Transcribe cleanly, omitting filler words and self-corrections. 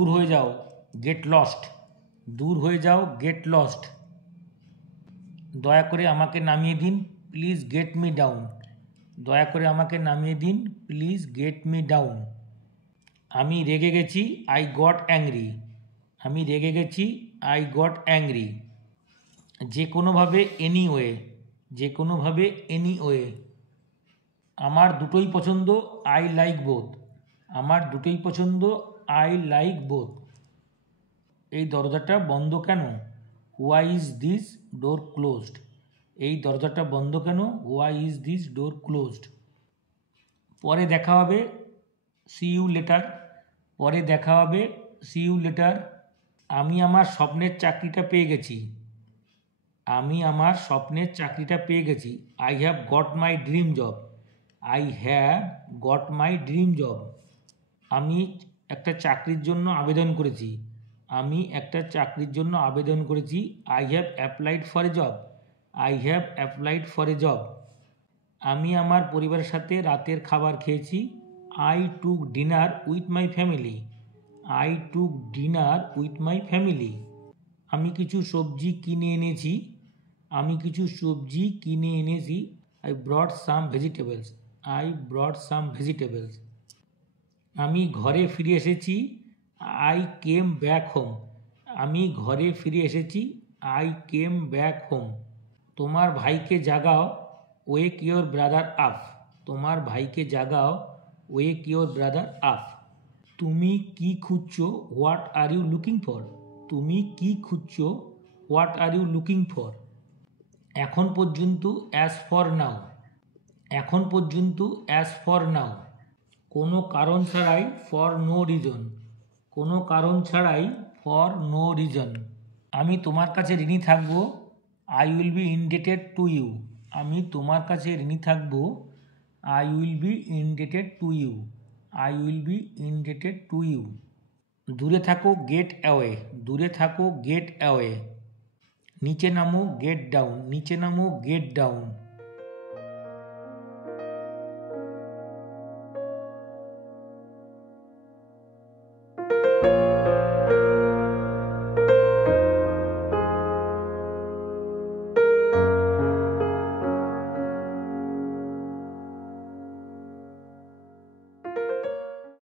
দূর হয়ে যাও, গেট লস্ট। দূর হয়ে যাও, গেট লস্ট। দয়া করে আমাকে নামিয়ে দিন, প্লিজ গেট মি ডাউন। দয়া করে আমাকে নামিয়ে দিন, প্লিজ গেট মি ডাউন। আমি রেগে গেছি, আই গট অ্যাংরি। আমি রেগে গেছি, আই গট অ্যাংরি। যে কোনোভাবে, এনিওয়ে। যে কোনোভাবে, এনিওয়ে। আমার দুটোই পছন্দ, আই লাইক বোথ। আমার দুটোই পছন্দ, আই লাইক বোথ। এই দরজাটা বন্ধ কেন? Why is this door closed? এই দরজাটা বন্ধ কেন? Why is this door closed? পরে দেখা হবে, সি ইউ লেটার। পরে দেখা হবে, সি ইউ লেটার। আমি আমার স্বপ্নের চাকরিটা পেয়ে গেছি। আমি আমার স্বপ্নের চাকরিটা পেয়ে গেছি। I have got my dream job. I have got my dream job. আমি একটা চাকরির জন্য আবেদন করেছি। আমি একটা চাকরির জন্য আবেদন করেছি। I have applied for a job. I have applied for a job. আমি আমার পরিবারের সাথে রাতের খাবার খেয়েছি। I took dinner with my family. I took dinner with my family. আমি কিছু সবজি কিনে এনেছি। আমি কিছু সবজি কিনে এনেছি। I brought some vegetables. I brought some vegetables. আমি ঘরে ফিরে এসেছি। I came back home. আমি ঘরে ফিরে এসেছি। I came back home. তোমার ভাইকে জাগাও, ওয়েক ইয়োর ব্রাদার আপ। তোমার ভাইকে জাগাও, ওয়েক ইয়োর ব্রাদার আপ। তুমি কি খুঁজছো? What are you looking for? তুমি কি খুঁজছো? What are you looking for? এখন পর্যন্ত, অ্যাজ ফর নাও। এখন পর্যন্ত, অ্যাজ ফর নাও। কোনো কারণ ছাড়াই, ফর নো রিজন। কোনো কারণ ছাড়াই, ফর নো রিজন। আমি তোমার কাছে ঋণী থাকবো। I will be indebted to you. আমি তোমার কাছে ঋণী থাকবো। I will be indebted to you. I will be indebted to you. দূরে থাকো, গেট অ্যাওয়ে। দূরে থাকো, গেট অ্যাওয়ে। নিচে নামো, গেট ডাউন। নিচে নামো, গেট ডাউন।